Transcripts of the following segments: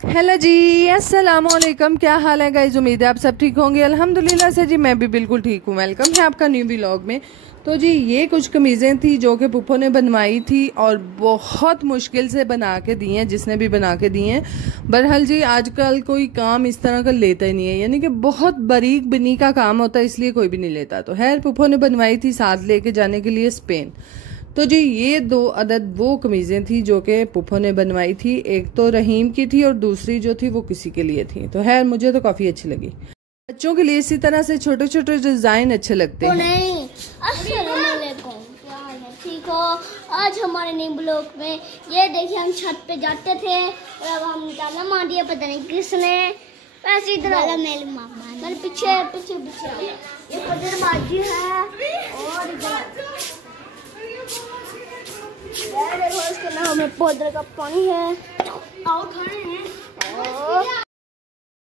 Hello जी, अस्सलाम वालेकुम। क्या हाल है गाइस? उम्मीद है आप सब ठीक होंगे। अल्हम्दुलिल्लाह से जी मैं भी बिल्कुल ठीक हूँ। वेलकम है आपका न्यू व्लॉग में। तो जी ये कुछ कमीज़ें थी जो कि पुप्पो ने बनवाई थी और बहुत मुश्किल से बना के दी हैं, जिसने भी बना के दी हैं। बहरहाल जी आजकल कोई काम इस तरह का लेता ही नहीं है, यानी कि बहुत बारीक बनी का काम होता है, इसलिए कोई भी नहीं लेता। तो खैर पुप्पो ने बनवाई थी साथ लेके जाने के लिए स्पेन। तो जी ये 2 अदद वो कमीज़ें थी जो कि पुप्पो ने बनवाई थी। एक तो रहीम की थी और दूसरी जो थी वो किसी के लिए थी। तो खैर मुझे तो काफ़ी अच्छी लगी। बच्चों के लिए इसी तरह से छोटे छोटे डिज़ाइन अच्छे लगते हैं। नहीं, अस्सलाम वालेकुम, क्या हाल है? ठीक हो? आज हमारे नए ब्लॉग में ये देखिए हम छत पे जाते थे और अब हम ताला मार दिया, पता नहीं किसने। वैसे इधर मेरे पीछे पीछे पीछे ये पदर बाजी है और देखो इसके नाम में पौधे का पानी है। आओ खाने हैं।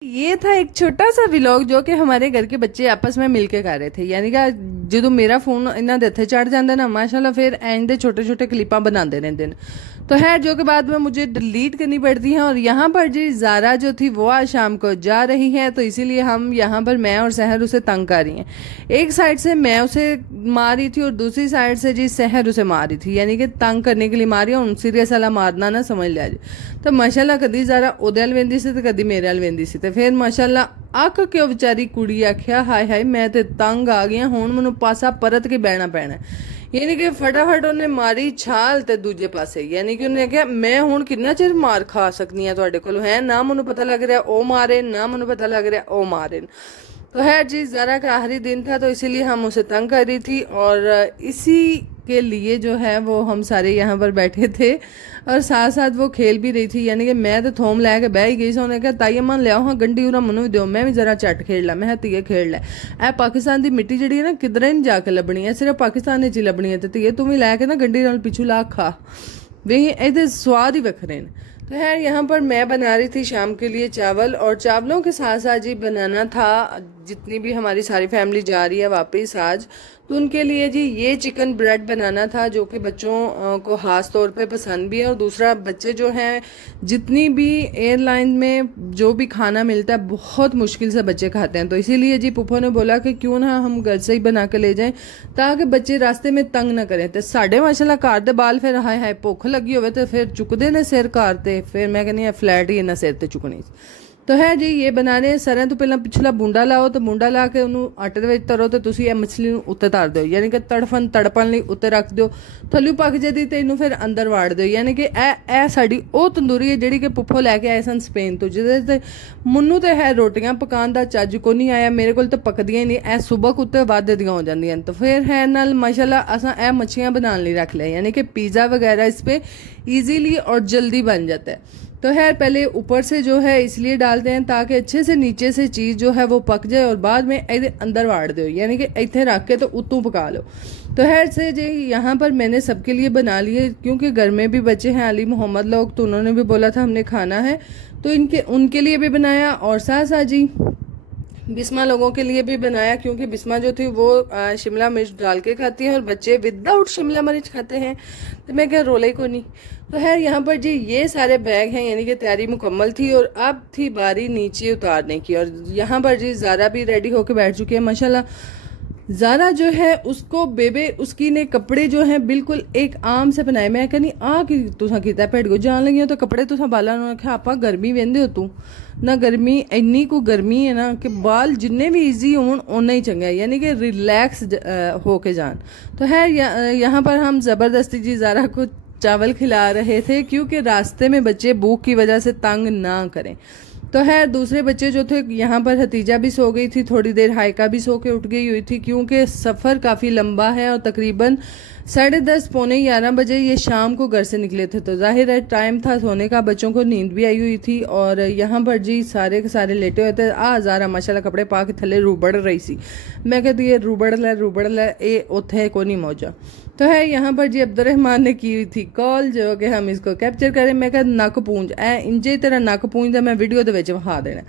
ये था एक छोटा सा व्लॉग जो कि हमारे घर के बच्चे आपस में मिलके कर रहे थे। यानी कि जो मेरा फोन इन्हों दे हथे चढ़ जाता ना माशाल्लाह, फिर एंड दे छोटे छोटे क्लिपा बनाते रहते हैं। तो है जो कि बाद में मुझे डिलीट करनी पड़ती है। और यहाँ पर जी ज़ारा जो थी वो आज शाम को जा रही है, तो इसीलिए हम यहाँ पर मैं और सहर उसे तंग कर रही हैं। एक साइड से मैं उसे मार रही थी और दूसरी साइड से जी सहर उसे मार रही थी, यानी कि तंग करने के लिए मारी और सीरियस वाला मारना ना समझ लिया जी। तो माशाल्लाह कदी ज़ारा ओदे अल वेंदी सी ते कदी मेरे अल वेंदी सी। फिर माशाल्लाह अक के बेचारी कुड़ी आख्या हाय हाय मैं ते तंग आ गई हुण मैनू पासा परत के बहना पैना। यानी कि फटाफट उन्हें मारी छाल ते दूजे पासे, यानी कि उन्हें कहा मैं हुण कितना चिर मार खा सकनी है तुहाडे कोल है ना, मैनू पता लग रहा ओ मारे ना मैनू पता लग रहा ओ मारे। तो है जी ज़रा का आखिरी दिन था तो इसीलिए हम उसे तंग कर रही थी और इसी के लिए जो है वो हम सारे यहाँ पर बैठे थे और साथ साथ वो खेल भी रही थी। यानी कि मैं तो थोम लैके बह ही गई सी। उन्हें कहा ताई अम्मा लियाओ हाँ गंढी उरा मनु भी दो, मैं भी जरा झट खेड ला। मैं धीए खेड लै, ए पाकिस्तान की मिट्टी जी है ना किधरे नहीं जाके लभनी है, सिर्फ पाकिस्तान ही लभनी है। तो धीए तू भी लैके ना गंढी नाल पिछू ला खा, वे ये स्वाद ही वखरे ने। तो है यहाँ पर मैं बना रही थी शाम के लिए चावल, और चावलों के साथ साथ जी बनाना था जितनी भी हमारी सारी फैमिली जा रही है वापस आज, तो उनके लिए जी ये चिकन ब्रेड बनाना था जो कि बच्चों को खास तौर पे पसंद भी है। और दूसरा बच्चे जो हैं जितनी भी एयरलाइन में जो भी खाना मिलता है बहुत मुश्किल से बच्चे खाते हैं, तो इसीलिए जी पुप्पो ने बोला कि क्यों ना हम घर से ही बना के ले जाएं ताकि बच्चे रास्ते में तंग ना करें। तो साढ़े माशाल्लाह कार दे बाल फिर हाय हाय भुख लगी होवे तो फिर चुकते ने सिर कार ते, फिर मैं कहनी फ्लैट ही इन्हें सिर ते चुकनी। तो है जी ये बनाने सरें तो पहला पिछला बूंडा लाओ, तो बूंडा ला के उन्होंने आटे दे विच तरो, तो तुसी ये मछली उत्ते धर दो, यानी कि तड़फन तड़पन लई उत्ते रख दो, थल्लू पक जाती तो इनू फिर अंदर वाड़ दो। यानी कि ए साड़ी ओ तंदूरी है जिहड़ी कि पुप्पो लैके आए सन स्पेन तो, जिहदे मन्नू तो है रोटियां पकाने दा चज को नहीं आया, मेरे को तो पकदियां ही नहीं, ए सुबह कुत्ते वाद दियां हो जांदियां। तो फिर है नाल माशाल्लाह असां ए मच्छियां बनाने लई रख लिया, यानी कि पिज़्ज़ा वगैरह इस पे ईजीली और जल्दी बन जाता है। तो है पहले ऊपर से जो है इसलिए डालते हैं ताकि अच्छे से नीचे से चीज़ जो है वो पक जाए और बाद में अंदर वाड़ दो, यानी कि इतने रख के तो उतों पका लो। तो है से जी यहाँ पर मैंने सबके लिए बना लिए क्योंकि घर में भी बच्चे हैं अली मोहम्मद लोग, तो उन्होंने भी बोला था हमने खाना है, तो उनके लिए भी बनाया और साथ साथ जी बिस्मा लोगों के लिए भी बनाया क्योंकि बिस्मा जो थी वो शिमला मिर्च डाल के खाती है और बच्चे विदाउट शिमला मिर्च खाते हैं। तो मैं क्या रोले को नहीं। तो है यहाँ पर जी ये सारे बैग हैं, यानी कि तैयारी मुकम्मल थी और अब थी बारी नीचे उतारने की। और यहाँ पर जी ज़ारा भी रेडी होके बैठ चुकी है माशाल्लाह। ज़ारा जो है उसको बेबे उसकी ने कपड़े जो हैं बिल्कुल एक आम से बनाए। मैं कहनी आ कि तुसा कीता भेड़ को जान लगी हो तो कपड़े तुसा बाला आख्या आपा गर्मी वेंदे हो तू ना, गर्मी इन्नी को गर्मी है ना कि बाल जिन्ने भी ईजी होन उन्ना ही चंगा है, यानी कि रिलैक्स होके जान। तो है यहाँ पर हम ज़बरदस्ती जी ज़ारा को चावल खिला रहे थे क्योंकि रास्ते में बच्चे भूख की वजह से तंग ना करें। तो है दूसरे बच्चे जो थे यहाँ पर हतीजा भी सो गई थी, थोड़ी देर हाइका भी सो के उठ गई हुई थी क्योंकि सफ़र काफ़ी लंबा है और तकरीबन 10:30 पौने 11 बजे ये शाम को घर से निकले थे। तो जाहिर है टाइम था सोने का, बच्चों को नींद भी आई हुई थी और यहाँ पर जी सारे के सारे लेटे हुए थे। ज़ारा माशाल्लाह कपड़े पा के थले रूबड़ रही सी। मैं कहती है रूबड़ लै ए उथे को नहीं मौजा। तो है यहाँ पर जी अब्दुर्रहमान ने की थी कॉल जो कि हम इसको कैप्चर करें। मैं कहा नक पूंज ए इंजे तेरा नक पूंज मैं वीडियो दे विच वहा देना।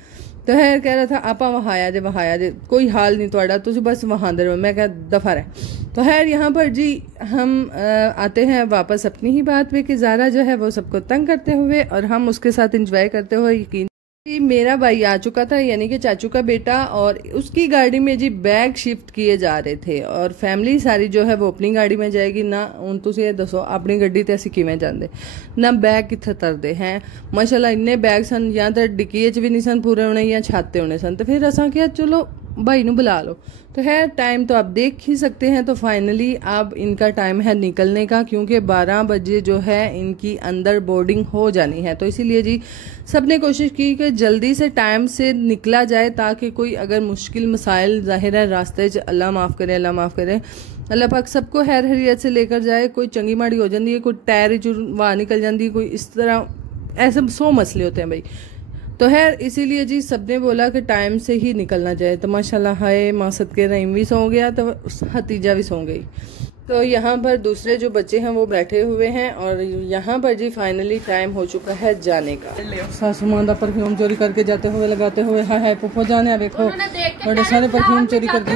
तो है कह रहा था आपा वहाया जे कोई हाल नहीं थोड़ा, तुझे बस वहां दे रहो। मैं क्या दफा रहे। तो खैर यहाँ पर जी हम आते हैं वापस अपनी ही बात पे कि ज़ारा जो है वो सबको तंग करते हुए और हम उसके साथ इंजॉय करते हुए, यकीन मेरा भाई आ चुका था यानी कि चाचू का बेटा, और उसकी गाड़ी में जी बैग शिफ्ट किए जा रहे थे और फैमिली सारी जो है वो अपनी गाड़ी में जाएगी ना। उन तुम ये दसो अपनी गड्डी ते असी किवें जांदे ना, बैग कित्थे तरदे हैं। माशाल्लाह इन्ने बैग सन, या तो डिक्की च भी नहीं सन पूरे होने या छाते होने सन। तो फिर असा क्या चलो भाई नू बुला लो। तो है टाइम तो आप देख ही सकते हैं। तो फाइनली अब इनका टाइम है निकलने का, क्योंकि 12 बजे जो है इनकी अंदर बोर्डिंग हो जानी है। तो इसीलिए जी सबने कोशिश की कि जल्दी से टाइम से निकला जाए, ताकि कोई अगर मुश्किल मसाइल ज़ाहिर है रास्ते च अल्लाह माफ़ करे, अल्लाह माफ़ करे, अल्लाह पाक सबको खैर हरियत से लेकर जाए। कोई चंगी माड़ी हो जाती है, कोई टायर वहाँ निकल जाती है, कोई इस तरह, ऐसे 100 मसले होते हैं भाई। तो खैर इसीलिए जी सबने बोला कि टाइम से ही निकलना चाहिए। तो माशाल्लाह हाय माँ सदके रहीम भी सो गया, तो हतीजा भी सो गई। तो यहाँ पर दूसरे जो बच्चे हैं वो बैठे हुए हैं और यहाँ पर जी फाइनली टाइम हो चुका है जाने का। सासू मां दा परफ्यूम चोरी करके जाते हुए लगाते हुए, हाय हाय पुप्पो जाने, देखो बड़े सारे परफ्यूम चोरी करके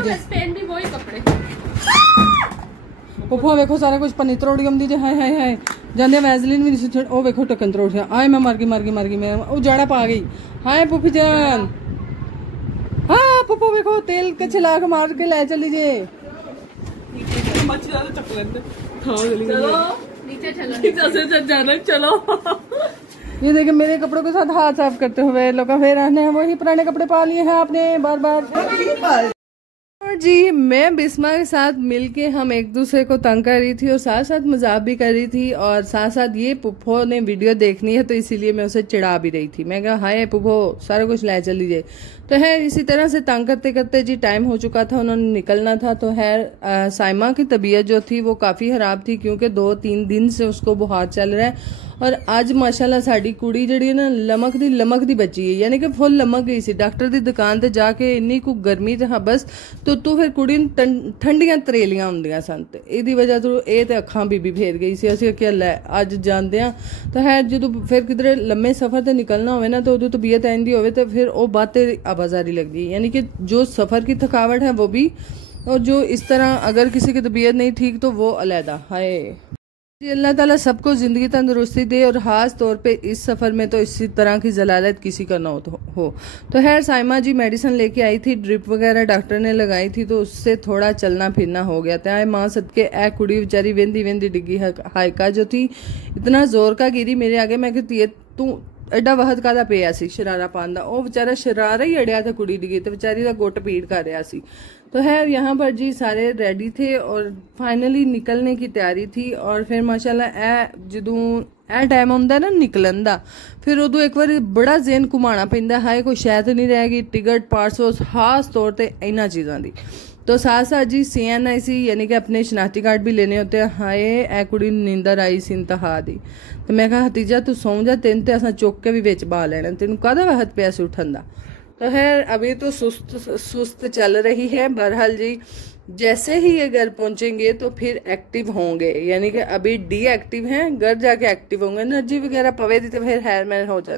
पुप्पो वेखो सारा कुछ पनी त्रोड़ी आंदी जे, हाय हाय हाय जाने वैसलीन भी नहीं। ओ वेखो टक्कन त्रोड़िया, आए मैं मर गई मैं उजाड़ा पा गई। हाय पुफी जान, हाँ पुप्पो वेखो तेल के छिला के मार के ले चली जे। चलो ये देखे मेरे कपड़ों के साथ हाथ साफ करते हुए लोग फिर आने वही पुराने कपड़े पा लिए हैं आपने बार बार। और जी मैं बिस्मा के साथ मिलके हम एक दूसरे को तंग कर रही थी और साथ साथ मजाक भी कर रही थी, और साथ साथ ये पुप्पो ने वीडियो देखनी है तो इसीलिए मैं उसे चिढ़ा भी रही थी। मैं कहा हाय पुप्पो सारा कुछ ले चल लीजिए। तो है इसी तरह से तंग करते करते जी टाइम हो चुका था, उन्होंने निकलना था। तो है साइमा की तबीयत जो थी वो काफ़ी ख़राब थी, क्योंकि 2-3 दिन से उसको बुखार चल रहा है। और आज माशाल्लाह साड़ी कुड़ी जी है ना लमक दी बची है, यानी कि फुल लमक गई सी। डॉक्टर की दुकान ते जाके इन्नी को गर्मी ते बस तो फिर कुड़ी ठंडियां तरेलियां होंदियां सन, ते इहदी वजह तो ये ते अखां बीबी फेर गई सी। असीं क्या लै अज जांदे आ। तो है जो फिर किधरे लम्बे सफर ते निकलना होवे ना, तो उदों तबीयत आंदी होवे तो फिर वो बातें आवाजारी लगदी है, यानी कि जो सफर की थकावट है वो भी, और जो इस तरह अगर किसी की तबीयत नहीं ठीक तो वो अलहदा। हाय अल्लाह ताला सबको ज़िंदगी तंदुरुस्ती दे, और ख़ास तौर पे इस सफ़र में तो इसी तरह की जलालत किसी का ना हो। तो खैर साइमा जी मेडिसिन लेके आई थी, ड्रिप वगैरह डॉक्टर ने लगाई थी, तो उससे थोड़ा चलना फिरना हो गया था। माँ सदके ए कुड़ी बेचारी वेंदी डिग्गी हाइका जो थी इतना जोर का गिरी मेरे आगे। मैं कहती है तू एडा वहद कादा पिया सी शरारा पान दा, ओ बेचारा शरारा ही अड़िया था कुड़ी डिगी, तो बेचारी का गुट पीड़ कर रहा सी। तो है यहाँ पर जी सारे रेडी थे और फाइनली निकलने की तैयारी थी। और फिर माशाल्लाह जदों ए टाइम आंदा ना निकलन दा, फिर उदों एक बार बड़ा जेन घुमाना पैंदा, हाय कोई शायद नहीं रहेगी टिकट पासपोर्ट खास तौर पर इन्होंने चीज़ों की। तो साथ साथ जी CNIC यानी कि अपने शनाख्ती कार्ड भी लेने होते हैं। हाय ए कुड़ी नींदर आई सी इंतहा दी, तो मैं कहा हतीजा तू सौ जा, तेन ते असां चुक के भी विच बा लेना, तेन काहदा वहद पिया सी उठन दा। तो है अभी तो सुस्त चल रही है। बहरहाल जी जैसे ही ये घर पहुंचेंगे तो फिर एक्टिव होंगे, यानी कि अभी डीएक्टिव हैं, घर जाके एक्टिव होंगे। एनर्जी वगैरह पवे दी तो फिर हेयर मैन हो जाए।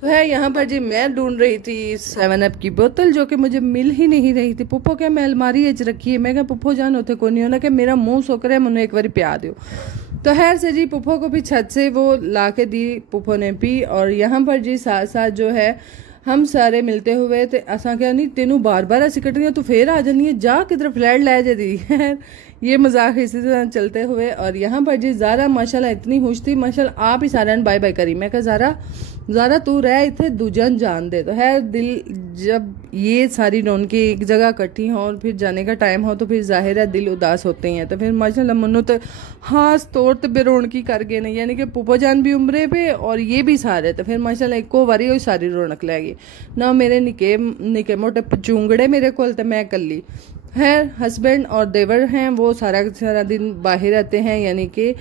तो है यहाँ पर जी मैं ढूंढ रही थी 7 अप की बोतल, जो कि मुझे मिल ही नहीं रही थी। पुप्पो क्या मैं अलमारी च रखी है, मैं क्या पुप्पो जान उथे को नहीं होना कि मेरा मुंह सोक रहा है, मैंने एक बार प्या दो। तो खैर से जी पुप्पो को भी छत से वो ला के दी, पुप्पो ने पी। और यहाँ पर जी साथ साथ जो है हम सारे मिलते हुए ते असा क्या नहीं तेनू बार बार ऐसी कटनियां तू फिर आ जानी है, जा किधर फ्लैट लै जा दी है। ये मजाक इसी तरह चलते हुए। और यहाँ पर जी ज़ारा माशाल्लाह इतनी खुश थी, माशाल्लाह आप ही सारे बाय बाय करी। मैं कहा ज़ारा तू रह इतने दूजन जान दे। तो है दिल जब ये सारी रौनकें एक जगह इकट्ठी हों और फिर जाने का टाइम हो तो फिर जाहिर है दिल उदास होते हैं। तो फिर माशाल्लाह मनु तो खास तौर पर बेरौनकी कर गए नहीं, यानी कि पुप्पो जान भी उम्रे पे और ये भी सारे। तो फिर माशाल्लाह एको बारी वो सारी रौनक लै गई ना। मेरे निके मोटे पचूंगड़े मेरे को, तो मैं कली है। हस्बैंड और देवर हैं वो सारा दिन बाहर रहते हैं, यानी कि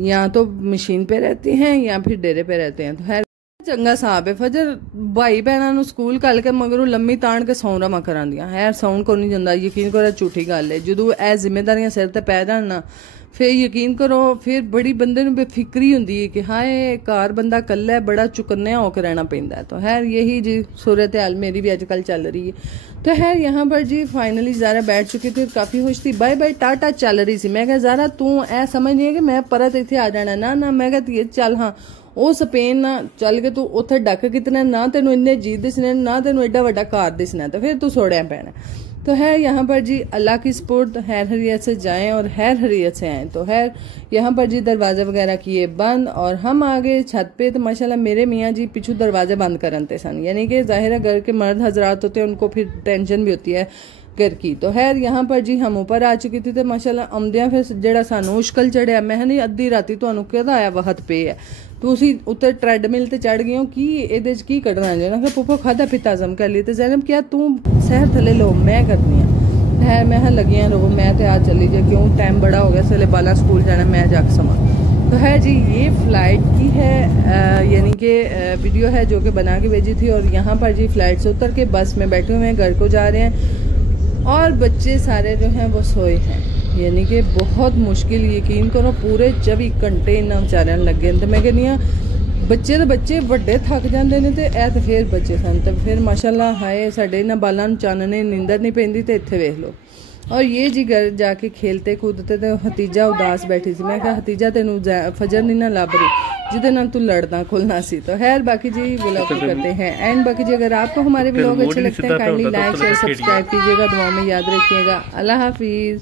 या तो मशीन पे रहते हैं या फिर डेरे पे रहते हैं। तो है ਚੰਗਾ ਸਾਬ ਹੈ ਫਜਰ ਭਾਈ ਭੈਣਾਂ ਨੂੰ ਸਕੂਲ ਕੱਲ ਕੇ ਮਗਰੋਂ ਲੰਮੀ ਤਾਣ ਕੇ ਸੌਂ ਰਮਾ ਕਰਾਂਦੀਆਂ ਹੈ ਸੌਣ ਕੋ ਨਹੀਂ ਜਾਂਦਾ ਯਕੀਨ ਕਰੋ ਝੂਠੀ ਗੱਲ ਹੈ ਜਦੋਂ ਇਹ ਜ਼ਿੰਮੇਵਾਰੀਆਂ ਸਿਰ ਤੇ ਪੈ ਜਾਣ ਨਾ फिर यकीन करो फिर बड़ी बंदे नूं बेफिक्री हुंदी है कि हाय घर बंदा कल्ला है बड़ा चुकन्या होकर रहना पैंदा है। तो खैर यही जी सूरत हाल मेरी भी आजकल चल रही है। तो खैर यहाँ पर जी फाइनली ज़ारा बैठ चुकी थी काफ़ी खुश थी बाय बाय टाटा चल रही सी मैं कहा ज़ारा तू ऐ समझ नहीं है कि मैं परत इत्थे आ जाना ना मैं कहती चल हाँ ਉਹ ਸਪੇਨ ਨਾ ਚੱਲ ਕੇ ਤੂੰ ਉੱਥੇ ਡੱਕ ਕਿਤਨਾ ਨਾ ਤੈਨੂੰ ਇੰਨੇ ਜੀ ਦਿਸਣੇ ਨਾ ਤੈਨੂੰ ਐਡਾ ਵੱਡਾ ਕਾਰ ਦਿਸਣਾ तो फिर तू सोड़िया पैना। तो है यहाँ पर जी अल्लाह की स्पुर्द खैर हरियत से जाएं और खैर हरियत से आएं। तो खैर यहाँ पर जी दरवाज़ा वगैरह किए बंद और हम आ गए छत पे। तो माशाल्लाह मेरे मियाँ जी पिछू दरवाजे बंद करते सन यानी कि जाहिर है घर के मर्द हजरात होते हैं उनको फिर टेंशन भी होती है घर की। तो खैर यहाँ पर जी हम ऊपर आ चुकी थी तो माशाल्लाह आमदियां फिर जेड़ा सानू मुश्किल चढ़िया मैं नहीं अद्धी राती तुहानू कहदा आया वक्त पे है तुसी उत्ते ट्रेडमिल ते चढ़ गए हो कि एदे च की कढना जे ना पुप्पो खादा पीता जम कर ली। तो ज़ैनब क्या तू सहर थले लो मैं करनी है मैं लगियां रहो मैं तो आज चली जा क्यों टाइम बड़ा हो गया इसलिए बाला स्कूल जाना मैं जाके समा। तो है जी ये फ़्लाइट की है यानी कि वीडियो है जो कि बना के भेजी थी और यहाँ पर जी फ़्लाइट से उतर के बस में बैठे हुए हैं घर को जा रहे हैं और बच्चे सारे जो हैं वो सोए हैं यानी कि बहुत मुश्किल यकीन करो पूरे 24 घंटे इन्होंने बेचारे लग गए। तो मैं कहनी बच्चे वड्डे थक जाते हैं तो ऐ तो फिर बच्चे सन तो फिर माशाल्लाह हाय साडे इन्हां बालां नूं चानने नींदर नहीं पैंदी तो इत्थे वेख लो। और ये जी घर जाके खेलते कूदते तो हतीजा उदास बैठी थी मैं कहा हतीजा तेनू फजर नहीं ना लभ रही जिदे नाल तू लड़ना खुलना सी। तो खैर बाकी जी व्लॉग करते हैं एंड बाकी जी अगर आपको हमारे व्लॉग अच्छे लगते हैं काइंडली लाइक शेयर सब्सक्राइब कीजिएगा दुआ में याद रखिएगा। अल्लाह हाफिज़।